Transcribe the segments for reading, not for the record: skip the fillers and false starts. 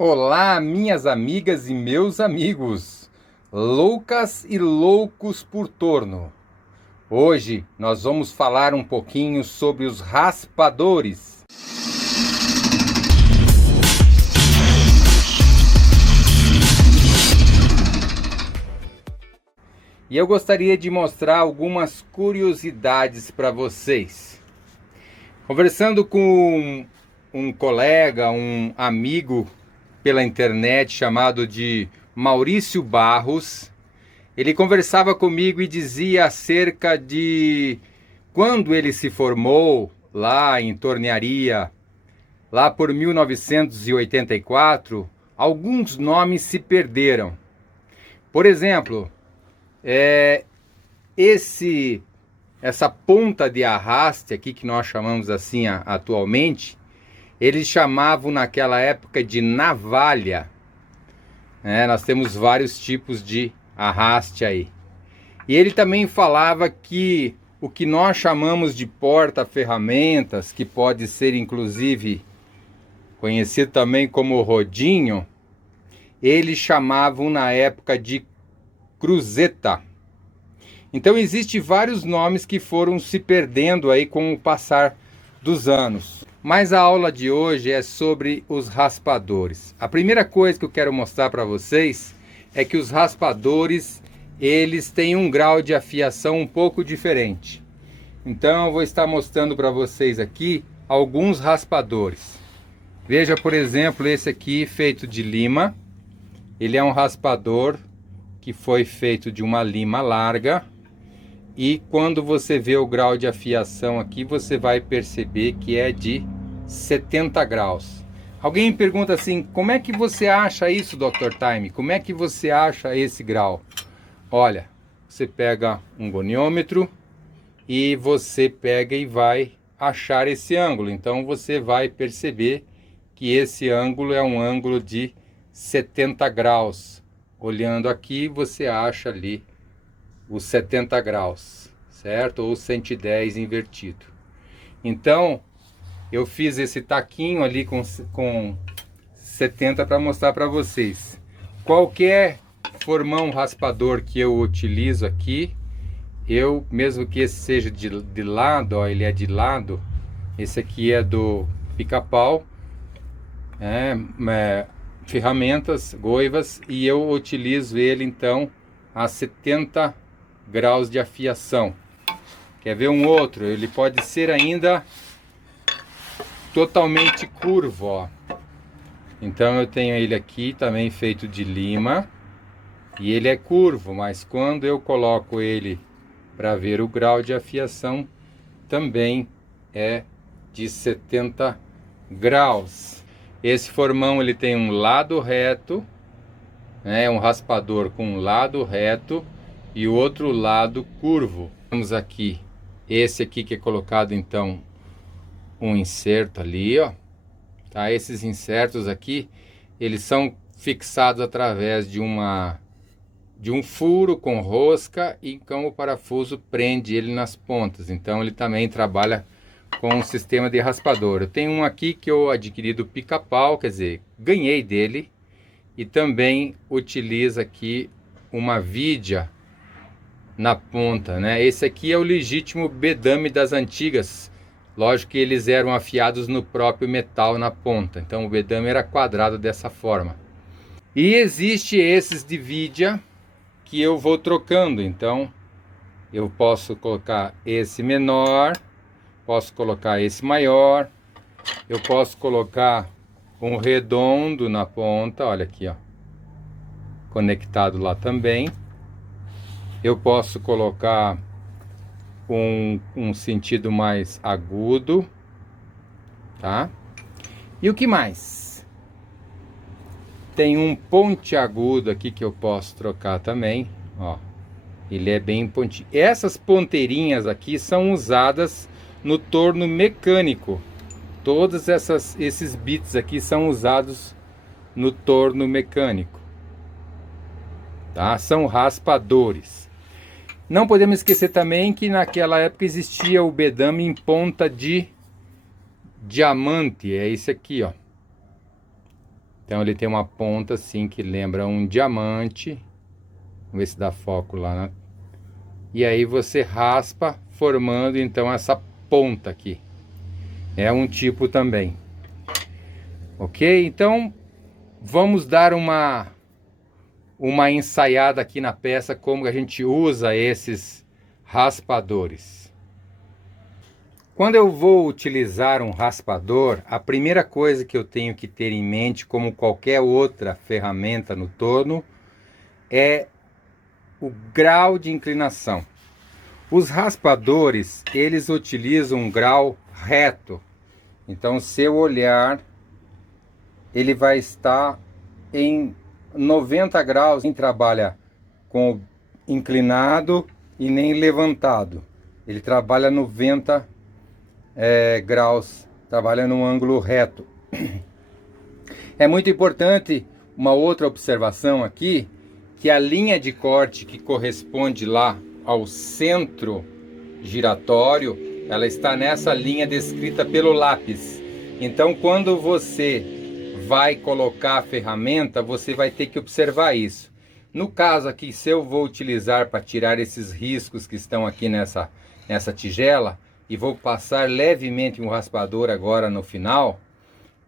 Olá, minhas amigas e meus amigos, loucas e loucos por torno. Hoje nós vamos falar um pouquinho sobre os raspadores. E eu gostaria de mostrar algumas curiosidades para vocês. Conversando com um colega, um amigo pela internet chamado de Maurício Barros, ele conversava comigo e dizia acerca de quando ele se formou lá em tornearia, lá por 1984, alguns nomes se perderam. Por exemplo, essa ponta de arraste aqui, que nós chamamos assim atualmente, eles chamavam naquela época de navalha. Nós temos vários tipos de arraste aí. E ele também falava que o que nós chamamos de porta-ferramentas, que pode ser inclusive conhecido também como rodinho, eles chamavam na época de cruzeta. Então existem vários nomes que foram se perdendo aí com o passar dos anos. Mas a aula de hoje é sobre os raspadores. A primeira coisa que eu quero mostrar para vocês é que os raspadores, eles têm um grau de afiação um pouco diferente. Então eu vou estar mostrando para vocês aqui alguns raspadores. Veja, por exemplo, esse aqui feito de lima. Ele é um raspador que foi feito de uma lima larga. E quando você vê o grau de afiação aqui, você vai perceber que é de 70 graus. Alguém me pergunta assim, como é que você acha isso, Dr. Time? Como é que você acha esse grau? Olha, você pega um goniômetro e você pega e vai achar esse ângulo. Então você vai perceber que esse ângulo é um ângulo de 70 graus. Olhando aqui, você acha ali os 70 graus, certo? Ou 110 invertido. Então, eu fiz esse taquinho ali com 70 para mostrar para vocês. Qualquer formão raspador que eu utilizo aqui, mesmo que esse seja de lado, ó, ele é de lado, esse aqui é do pica-pau, ferramentas, goivas, e eu utilizo ele então a 70 graus de afiação. Quer ver um outro? Ele pode ser ainda totalmente curvo, ó. Então eu tenho ele aqui também feito de lima e ele é curvo, mas quando eu coloco ele para ver o grau de afiação, também é de 70 graus. Esse formão ele tem um lado reto, um raspador com um lado reto e o outro lado curvo. Temos aqui esse aqui que é colocado então um inserto ali, ó. Tá? Esses insertos aqui, eles são fixados através de um furo com rosca e então o parafuso prende ele nas pontas. Então ele também trabalha com um sistema de raspador. Eu tenho um aqui que eu adquiri do pica-pau, quer dizer, ganhei dele, e também utiliza aqui uma vidia na ponta, né? Esse aqui é o legítimo bedame das antigas. Lógico que eles eram afiados no próprio metal na ponta. Então o bedame era quadrado dessa forma. E existe esses de vidia que eu vou trocando. Então eu posso colocar esse menor, posso colocar esse maior, eu posso colocar um redondo na ponta, olha aqui, ó, conectado lá também. Eu posso colocar um sentido mais agudo, tá? E o que mais? Tem um pontiagudo aqui que eu posso trocar também, ó. Ele é bem pontinho. Essas ponteirinhas aqui são usadas no torno mecânico. Todos esses bits aqui são usados no torno mecânico, tá? São raspadores. Não podemos esquecer também que naquela época existia o bedame em ponta de diamante, é esse aqui, ó. Então ele tem uma ponta assim que lembra um diamante. Vamos ver se dá foco lá, né? E aí você raspa, formando então essa ponta aqui. É um tipo também. Ok? Então vamos dar uma ensaiada aqui na peça como a gente usa esses raspadores. Quando eu vou utilizar um raspador, a primeira coisa que eu tenho que ter em mente, como qualquer outra ferramenta no torno, é o grau de inclinação. Os raspadores, eles utilizam um grau reto. Então, se eu olhar, ele vai estar em 90 graus. Nem trabalha com inclinado e nem levantado. Ele trabalha 90 graus, trabalha num ângulo reto. É muito importante uma outra observação aqui, que a linha de corte que corresponde lá ao centro giratório, ela está nessa linha descrita pelo lápis. Então, quando você vai colocar a ferramenta, você vai ter que observar isso. No caso aqui, se eu vou utilizar para tirar esses riscos que estão aqui nessa tigela, e vou passar levemente um raspador agora no final,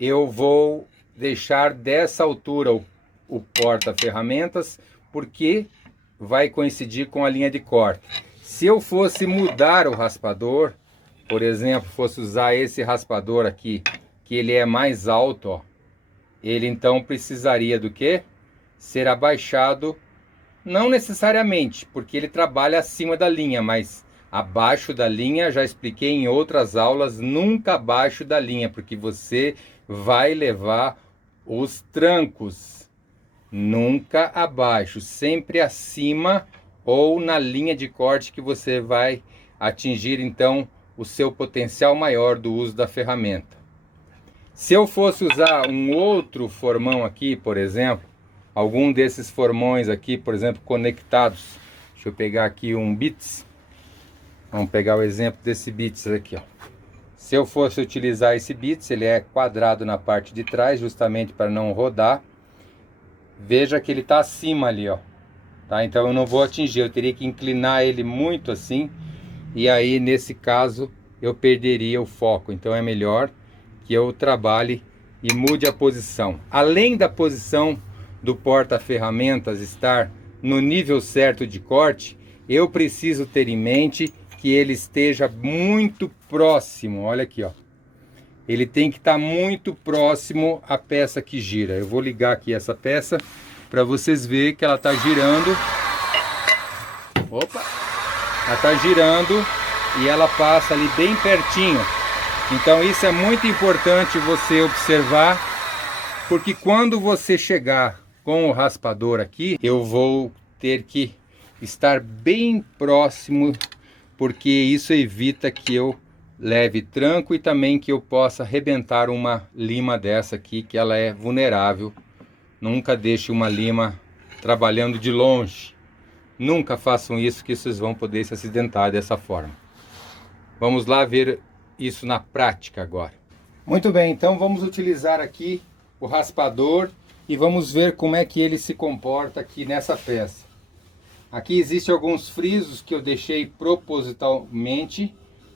eu vou deixar dessa altura o porta-ferramentas, porque vai coincidir com a linha de corte. Se eu fosse mudar o raspador, por exemplo, fosse usar esse raspador aqui, que ele é mais alto, ó, ele então precisaria do quê? Ser abaixado, não necessariamente, porque ele trabalha acima da linha, mas abaixo da linha, já expliquei em outras aulas, nunca abaixo da linha, porque você vai levar os trancos. Nunca abaixo, sempre acima ou na linha de corte que você vai atingir então o seu potencial maior do uso da ferramenta. Se eu fosse usar um outro formão aqui, por exemplo, algum desses formões aqui, por exemplo, conectados, deixa eu pegar aqui um bits, vamos pegar o exemplo desse bits aqui, ó. Se eu fosse utilizar esse bits, ele é quadrado na parte de trás, justamente para não rodar. Veja que ele está acima ali, ó. Tá? Então eu não vou atingir, eu teria que inclinar ele muito assim. E aí, nesse caso, eu perderia o foco. Então é melhor que eu trabalhe e mude a posição. Além da posição do porta-ferramentas estar no nível certo de corte, eu preciso ter em mente que ele esteja muito próximo. Olha aqui, ó. Ele tem que estar muito próximo à peça que gira. Eu vou ligar aqui essa peça para vocês verem que ela está girando. Opa! Ela está girando e ela passa ali bem pertinho. Então isso é muito importante você observar, porque quando você chegar com o raspador aqui, eu vou ter que estar bem próximo, porque isso evita que eu leve tranco e também que eu possa arrebentar uma lima dessa aqui, que ela é vulnerável. Nunca deixe uma lima trabalhando de longe. Nunca façam isso, que vocês vão poder se acidentar dessa forma. Vamos lá ver isso na prática agora. Muito bem, então vamos utilizar aqui o raspador e vamos ver como é que ele se comporta aqui nessa peça. Aqui existem alguns frisos que eu deixei propositalmente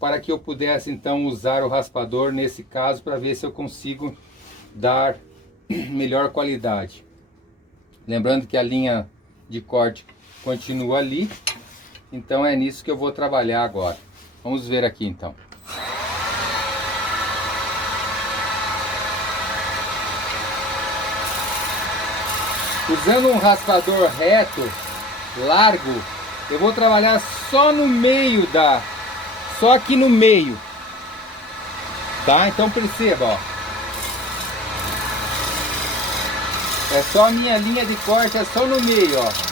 para que eu pudesse então usar o raspador nesse caso, para ver se eu consigo dar melhor qualidade. Lembrando que a linha de corte continua ali, então é nisso que eu vou trabalhar agora. Vamos ver aqui então. Usando um raspador reto, largo, eu vou trabalhar só no meio só aqui no meio, tá? Então perceba, ó. É só a minha linha de corte, é só no meio, ó.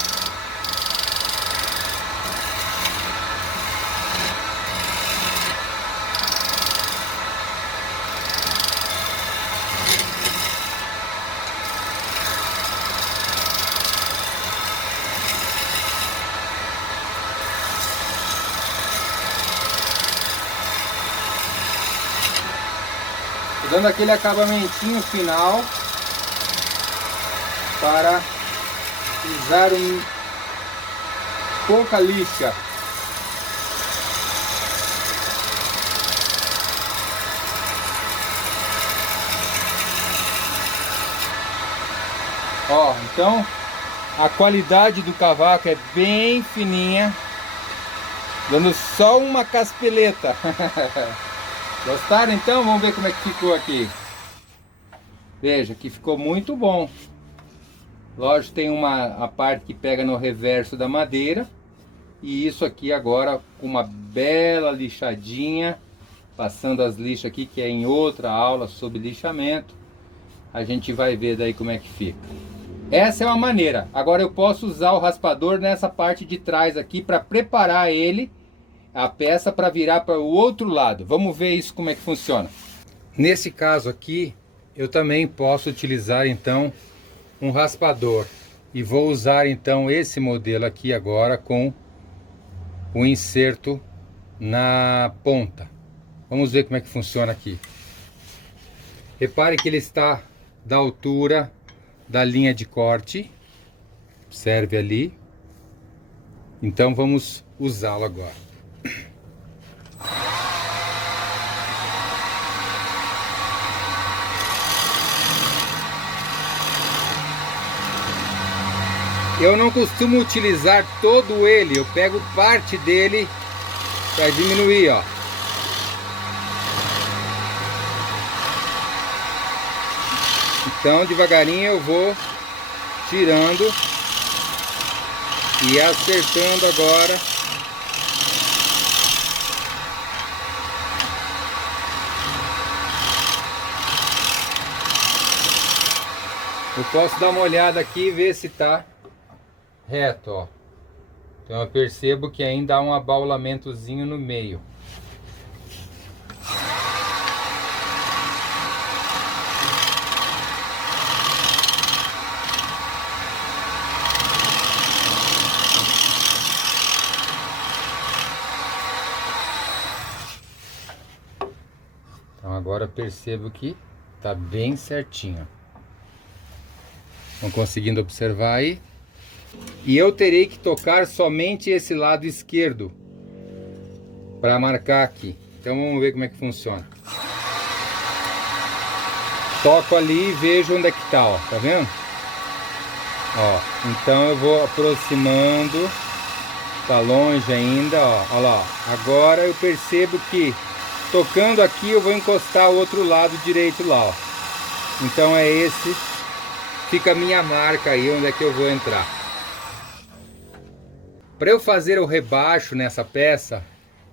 Dando aquele acabamentinho final. para usar pouca lixa. Ó, então a qualidade do cavaco é bem fininha, dando só uma caspeleta. Gostaram então? Vamos ver como é que ficou aqui. Veja que ficou muito bom. Lógico, tem a parte que pega no reverso da madeira. E isso aqui agora com uma bela lixadinha, passando as lixas aqui, que é em outra aula sobre lixamento. A gente vai ver daí como é que fica. Essa é uma maneira. Agora eu posso usar o raspador nessa parte de trás aqui para preparar ele, a peça, para virar para o outro lado. Vamos ver isso como é que funciona. Nesse caso aqui, eu também posso utilizar então um raspador. E vou usar então esse modelo aqui agora com o inserto na ponta. Vamos ver como é que funciona aqui. Repare que ele está da altura da linha de corte. Observe ali. Então vamos usá-lo agora. Eu não costumo utilizar todo ele, eu pego parte dele para diminuir, ó. Então devagarinho eu vou tirando e acertando agora. Eu posso dar uma olhada aqui e ver se tá reto, ó. Então eu percebo que ainda há um abaulamentozinho no meio. Então agora eu percebo que tá bem certinho. Estão conseguindo observar aí? E eu terei que tocar somente esse lado esquerdo para marcar aqui. Então vamos ver como é que funciona. Toco ali e vejo onde é que tá, ó. Tá vendo? Ó, então eu vou aproximando. Tá longe ainda, ó. Olha lá. Agora eu percebo que tocando aqui eu vou encostar o outro lado direito lá, ó. Então é esse. Fica a minha marca aí onde é que eu vou entrar. Para eu fazer o rebaixo nessa peça,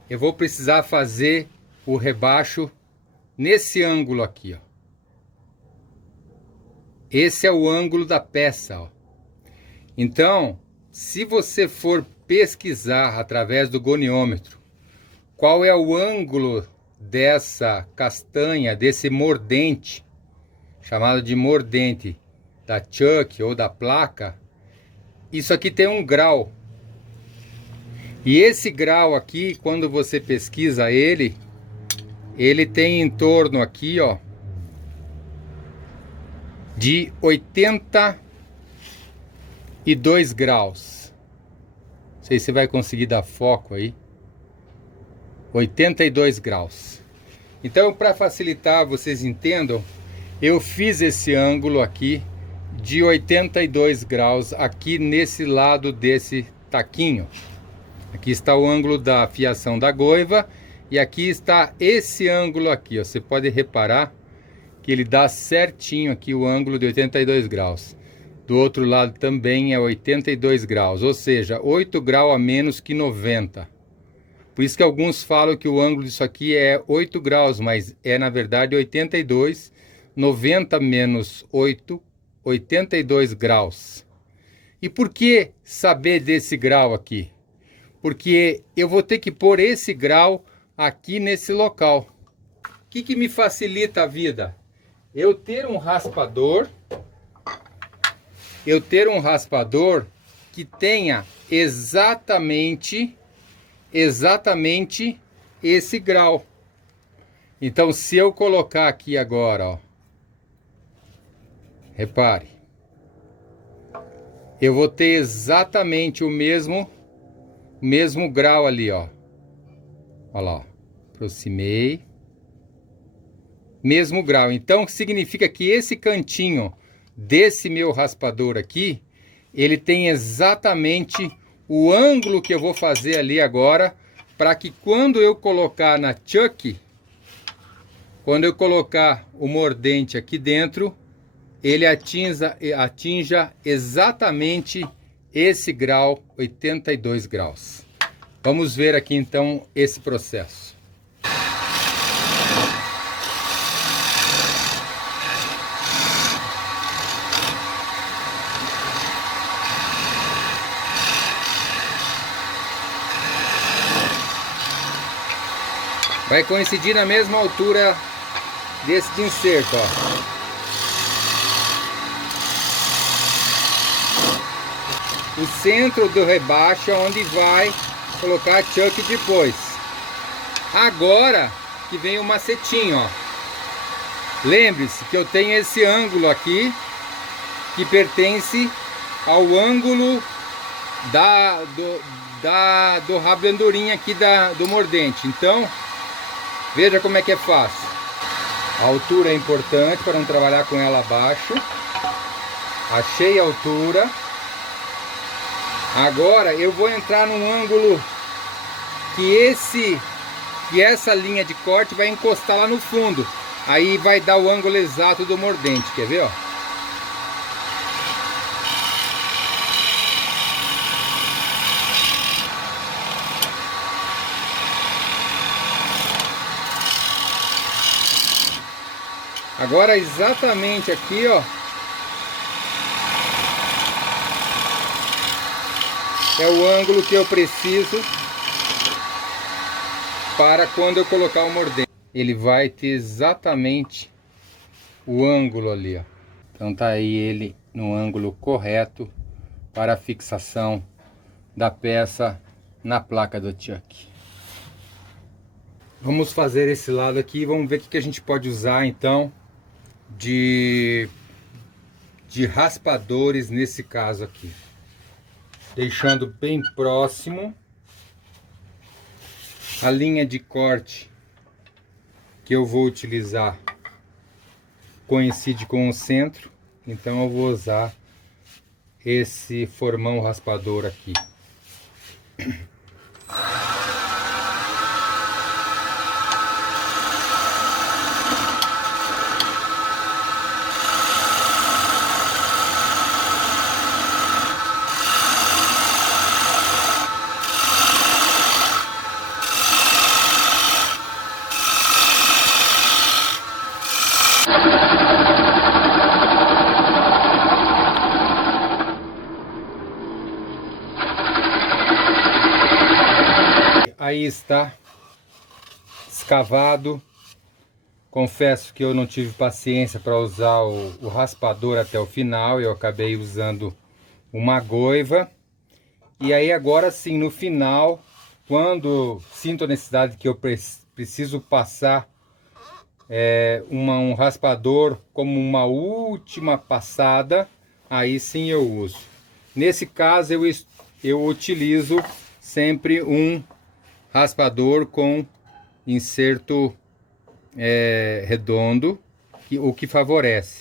eu vou precisar fazer o rebaixo nesse ângulo aqui, ó. Esse é o ângulo da peça, ó. Então, se você for pesquisar através do goniômetro, qual é o ângulo dessa castanha, desse mordente, chamado de mordente da chuck ou da placa, isso aqui tem um grau. E esse grau aqui, quando você pesquisa ele tem em torno aqui, ó, de 82 graus. Não sei se vai conseguir dar foco aí. 82 graus. Então, para facilitar, vocês entendam, eu fiz esse ângulo aqui de 82 graus aqui nesse lado desse taquinho. Aqui está o ângulo da fiação da goiva e aqui está esse ângulo aqui, ó. Você pode reparar que ele dá certinho aqui o ângulo de 82 graus. Do outro lado também é 82 graus, ou seja, 8 graus a menos que 90. Por isso que alguns falam que o ângulo disso aqui é 8 graus, mas é na verdade 82, 90 menos 8, 82 graus. E por que saber desse grau aqui? Porque eu vou ter que pôr esse grau aqui nesse local. O que me facilita a vida? Eu ter um raspador que tenha exatamente esse grau. Então, se eu colocar aqui agora, ó, repare, eu vou ter exatamente o mesmo grau ali, ó. Olha lá, ó. Aproximei. Mesmo grau. Então significa que esse cantinho desse meu raspador aqui, ele tem exatamente o ângulo que eu vou fazer ali agora, para que quando eu colocar na chuck, quando eu colocar o mordente aqui dentro, ele atinja exatamente esse grau, 82 graus. Vamos ver aqui então esse processo. Vai coincidir na mesma altura desse inserto, ó. O centro do rebaixo é onde vai colocar a chuck depois. Agora que vem o macetinho, ó. Lembre-se que eu tenho esse ângulo aqui que pertence ao ângulo do rabo de andorinha aqui do mordente. Então, veja como é que é fácil. A altura é importante para não trabalhar com ela abaixo. Achei a altura. Agora eu vou entrar num ângulo que essa linha de corte vai encostar lá no fundo. Aí vai dar o ângulo exato do mordente. Quer ver, ó? Agora exatamente aqui, ó, é o ângulo que eu preciso para quando eu colocar o mordente. Ele vai ter exatamente o ângulo ali, ó. Então tá aí ele no ângulo correto para a fixação da peça na placa do chuck. Vamos fazer esse lado aqui e vamos ver o que a gente pode usar então de raspadores nesse caso aqui. Deixando bem próximo a linha de corte que eu vou utilizar coincide com o centro, então eu vou usar esse formão raspador aqui. Aí está escavado. Confesso que eu não tive paciência para usar o raspador até o final. Eu acabei usando uma goiva. E aí agora sim, no final, quando sinto a necessidade que eu preciso passar um raspador como uma última passada, aí sim eu uso. Nesse caso eu utilizo sempre um raspador com inserto redondo, o que favorece.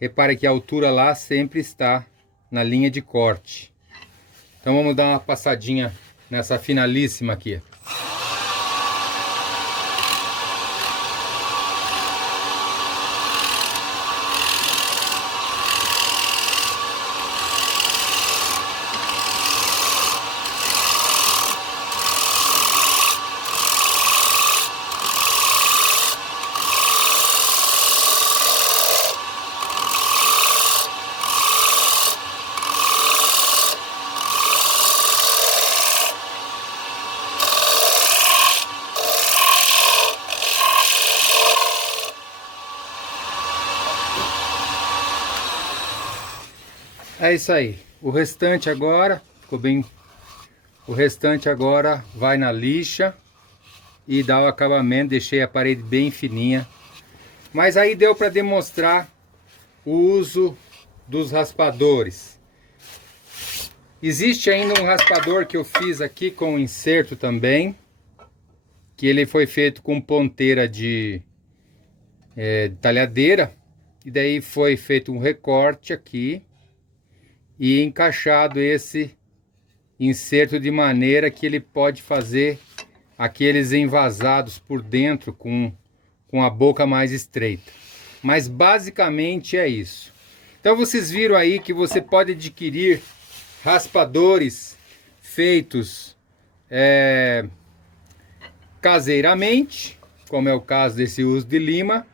Repare que a altura lá sempre está na linha de corte. Então vamos dar uma passadinha nessa finalíssima aqui. É isso aí. O restante agora ficou bem. O restante agora vai na lixa e dá o acabamento. Deixei a parede bem fininha. Mas aí deu para demonstrar o uso dos raspadores. Existe ainda um raspador que eu fiz aqui com inserto também, que ele foi feito com ponteira de talhadeira, e daí foi feito um recorte aqui e encaixado esse inserto de maneira que ele pode fazer aqueles envasados por dentro com a boca mais estreita. Mas basicamente é isso. Então vocês viram aí que você pode adquirir raspadores feitos caseiramente, como é o caso desse uso de lima.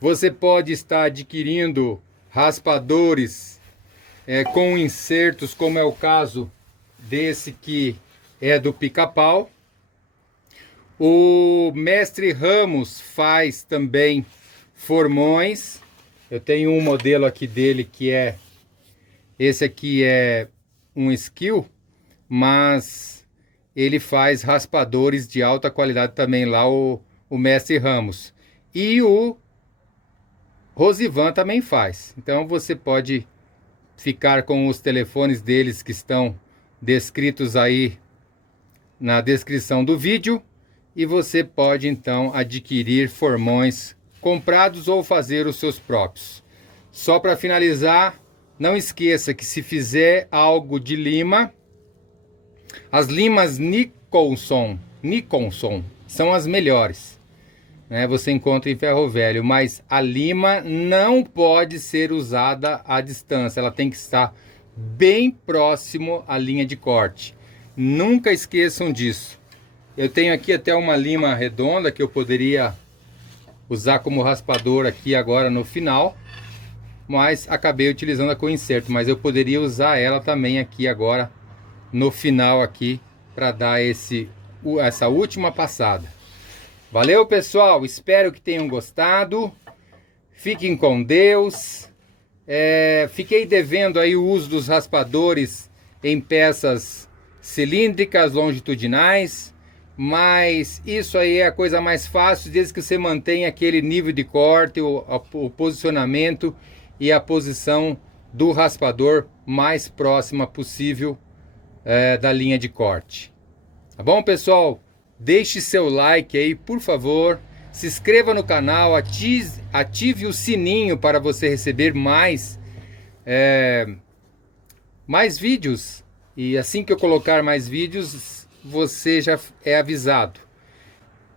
Você pode estar adquirindo raspadores com insertos, como é o caso desse que é do Pica-Pau. O mestre Ramos faz também formões. Eu tenho um modelo aqui dele que é esse aqui, é um skill, mas ele faz raspadores de alta qualidade também lá, o mestre Ramos. E o Rosivan também faz. Então você pode ficar com os telefones deles que estão descritos aí na descrição do vídeo, e você pode então adquirir formões comprados ou fazer os seus próprios. Só para finalizar, não esqueça que se fizer algo de lima, as limas Nicholson são as melhores, né? Você encontra em ferro velho, mas a lima não pode ser usada à distância, ela tem que estar bem próximo à linha de corte. Nunca esqueçam disso. Eu tenho aqui até uma lima redonda que eu poderia usar como raspador aqui agora no final, mas acabei utilizando a com inserto, mas eu poderia usar ela também aqui agora no final aqui para dar essa última passada. Valeu, pessoal, espero que tenham gostado. Fiquem com Deus. Fiquei devendo aí o uso dos raspadores em peças cilíndricas longitudinais, mas isso aí é a coisa mais fácil, desde que você mantenha aquele nível de corte, o posicionamento e a posição do raspador mais próxima possível da linha de corte. Tá bom, pessoal? Deixe seu like aí, por favor. Se inscreva no canal, ative o sininho para você receber mais vídeos. E assim que eu colocar mais vídeos, você já é avisado.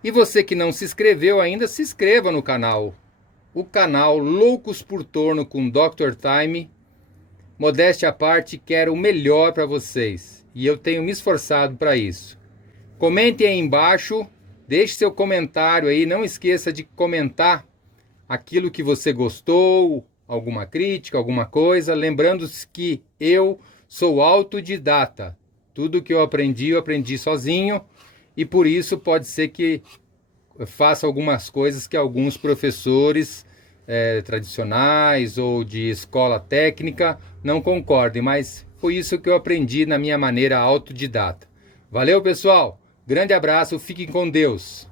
E você que não se inscreveu ainda, se inscreva no canal. O canal Loucos por Torno com Dr. Time. Modéstia à parte, quero o melhor para vocês. E eu tenho me esforçado para isso. Comente aí embaixo, deixe seu comentário aí. Não esqueça de comentar aquilo que você gostou, alguma crítica, alguma coisa. Lembrando-se que eu sou autodidata. Tudo que eu aprendi sozinho. E por isso pode ser que faça algumas coisas que alguns professores tradicionais ou de escola técnica não concordem. Mas foi isso que eu aprendi na minha maneira autodidata. Valeu, pessoal! Grande abraço, fiquem com Deus!